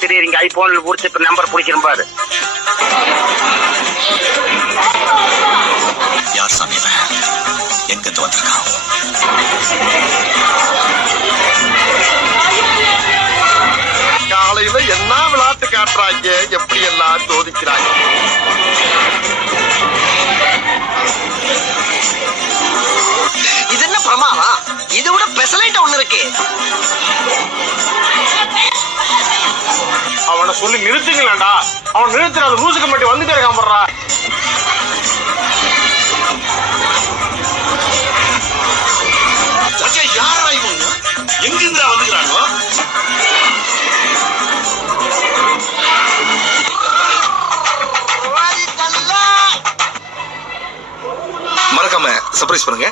தெரியுறீங்க. ஐபோன்ல புடிச்சு இப்ப நம்பர் பிடிச்சிரும் பாரு. யார் சாமி எங்க வந்திருக்கான்? காலையில என்ன விளையாட்டு காட்டுறாங்க, எப்படி எல்லாம் சோதிக்கிறாங்க. இது என்ன பிரமாதம்? இதை விட பெசலைட் ஒண்ணு இருக்கு. அவனை சொல்லி நிறுத்துங்களேன்டா. அவன் நிறுத்துறாது லூசுக்கு மட்டும் வந்துட்டே இருக்கான் போடுறா. யாரா இவங்க? எங்கிருந்தா வந்துக்கிறாங்க? மறக்காம சர்ப்ரைஸ் பண்ணுங்க.